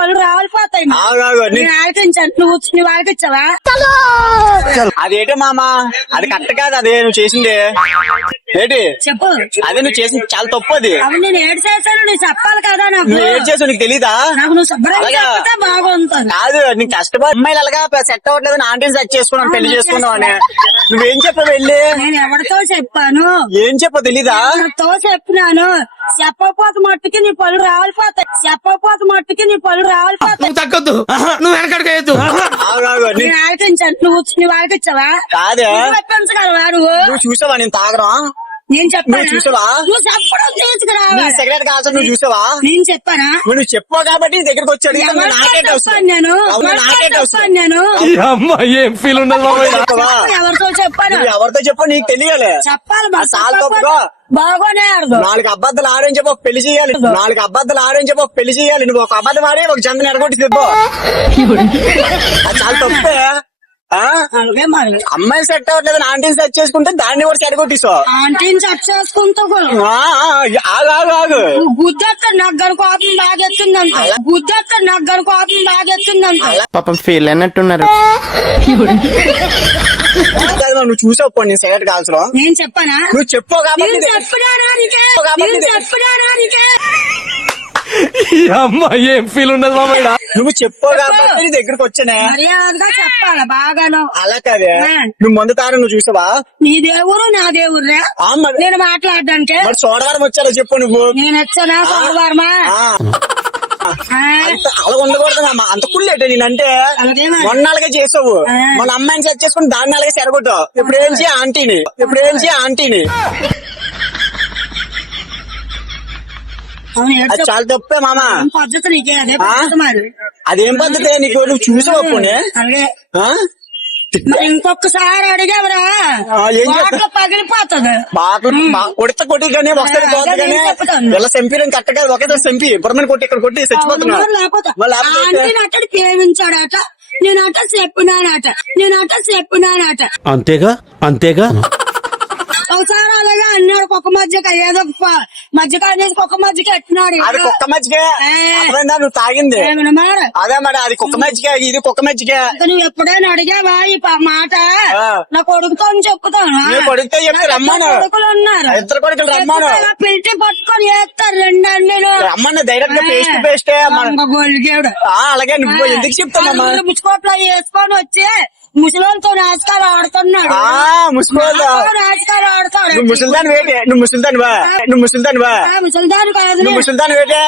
పళ్ళు రాలిపోతాయి. ఆగు, నేను ఆలకించాను, నువ్వు ఆలకించావా? అదేంటి మామ, అది కరెక్ట్ కాదు. అదే నువ్వు చేసింది ఏంటి? చెప్పు. అదే నువ్వు చేసింది చాలా తప్పు. అది అవి నేను ఏడు చేశాను, నువ్వు చెప్పాలి కదా. నాకు నువ్వు ఏం చేసావు నీకు తెలీదా? నాకు నువ్వు శుభ్రంగా చెప్తే బాగుంటుంది. కాదు, నీకు కష్టపడి అమ్మాయిలు అలాగా సెట్ అవ్వట్లేదు, ఆంటీని సెట్ చేసుకున్నాను, పెళ్లి చేసుకున్నావు అని నువ్వేం చెప్పావు? వెళ్ళి నేను ఎవరితో చెప్పాను? ఏం చెప్పావు తెలీదా? ఎవరితో చెప్పినాను? చెప్పకపోతే మట్టుకి నీ పళ్ళు రాలిపోతాయి. చెప్పకపోతే మట్టుకి నీ పళ్ళు రాలిపోతాయి. తగ్గొద్దు, నువ్వు వెనకడికేయద్దు. నేను ఆలకించాను, నువ్వు ఆలకించావా? కాదే, చెప్పించగలవా? నువ్వు చూసావా నేను తాగడం? నేను చెప్పాను. చూసావా? నువ్వు చెప్పడం తీసుకురావా? సిగరెట్ కాల్చడం నువ్వు చూసావా? నేను చెప్పానా? నువ్వు చెప్పావు కాబట్టి నీ దగ్గరకు వచ్చాడు. నాకే నేను ఈ అమ్మాయి ఏం ఫీల్ ఉండదు ఎవరితో చెప్పాను? ఎవరితో చెప్పు, నీకు తెలియాలి. చెప్పాలి చాలా తప్పుగా. బాగోనే అర్థం. 4 అబద్ధాలు ఆడని చెప్పి ఒక పెళ్లి చేయాలి. 4 అబద్ధాలు ఆడని చెప్పి ఒక పెళ్లి చేయాలి. నువ్వు ఒక అబద్ధం ఆడి ఒక జంతని ఎడగొట్టి చెప్పు. అది చాలా తప్పే. అలాగే మరి అమ్మాయిని సెట్ అవ్వట్లేదు, ఆంటీని సెట్ చేసుకుంటే దాన్ని కూడా ఎడగొట్టిస్తావు. ఆంటీని సెట్ చేసుకుంటా ఆగు. గుద్దెత్తారు నగ్గర కోపం బాగెత్తుందంట. గుద్దెత్తారు నగ్గర కోపం బాగెత్తుందంట. పాపం ఫీల్ అన్నట్టున్నారు. నువ్వు చూసావు పోనీ నేను సిగరెట్ కాల్చడం? నేను చెప్పానా? నువ్వు చెప్పావు కాబట్టి ఈ అమ్మాయి ఏం ఫీల్ ఉండదు మామయ్య. నువ్వు చెప్పావు కాబట్టి నీ దగ్గరకు వచ్చానే. మర్యాదగా చెప్పాలా? బాగాను. అలా కాదే, నువ్వు మందు తారు నువ్వు చూసావా? నీ దేవుడు నా దేవుడురా. నేను మాట్లాడడానికి మరి సోడవారం వచ్చారో చెప్పు. నువ్వు నేను వచ్చానా సోమవారమా? అలా ఉండకూడదు అంత కుళ్ళేట నేనంటే. మొన్నాళ్ళగా చేసావు, మన అమ్మాయిని సెట్ చేసుకుని దాన్ని అలాగే సెరగొట్టావు. ఇప్పుడు ఏం చేయ ఆంటీని అది చాలా తప్పే మామ. పద్ధతి నీకే అదే పద్ధతి మరి. అదేం పద్ధతి నీకు? నువ్వు చూసావు పోనీ? అలాగే మరి ఇంకొకసారి అడిగేవరా పగిలిపోతుంది. కొడితే కొట్టి కానీ ఒకసారి పోతుంది. ఇలా సెంపీని కరెక్ట్గా ఒకే సెంపి బుర్రమని కొట్టి ఇక్కడ కొట్టి చచ్చిపోతున్నా. లేకపోతే ప్రేమించాడట, నేనట చెప్పినానట. అంతేగా ఒకసారి అలాగే అన్నాడు. కుక్క మధ్యక ఏదో మధ్యక అనేది కుక్క మధ్యక ఎట్టినాడు. అది కుక్క మజ్జిగ నువ్వు తాగింది. అదే మరి అది కుక్క మజ్జిగ, ఇది కుక్క మజ్జిగ. నువ్వు ఎప్పుడైనా అడిగావా ఈ మాట? నా కొడుకుతో చెప్పుతాను. కొడుకుతో చెప్పి రమ్మను. కొడుకులు ఉన్నారు, 2 కొడుకులు రమ్మను. పిలిచి పట్టుకొని వేస్తారు 2 అన్నీలు. రమ్మన్న డైరెక్ట్ గా పేస్ట్ గొలిగాడు. అలాగే నువ్వు ఎందుకు చెప్తామమ్మా? ముచ్చుకోట్లో వేసుకొని వచ్చి ముసలితో రాజకాలు ఆడుతున్నాడు. రాజకాలు ఆడతాడు. నువ్వు ముసలిదాని వేటే. ముసలిదాని కాదు. ముసలిదాని వేటే.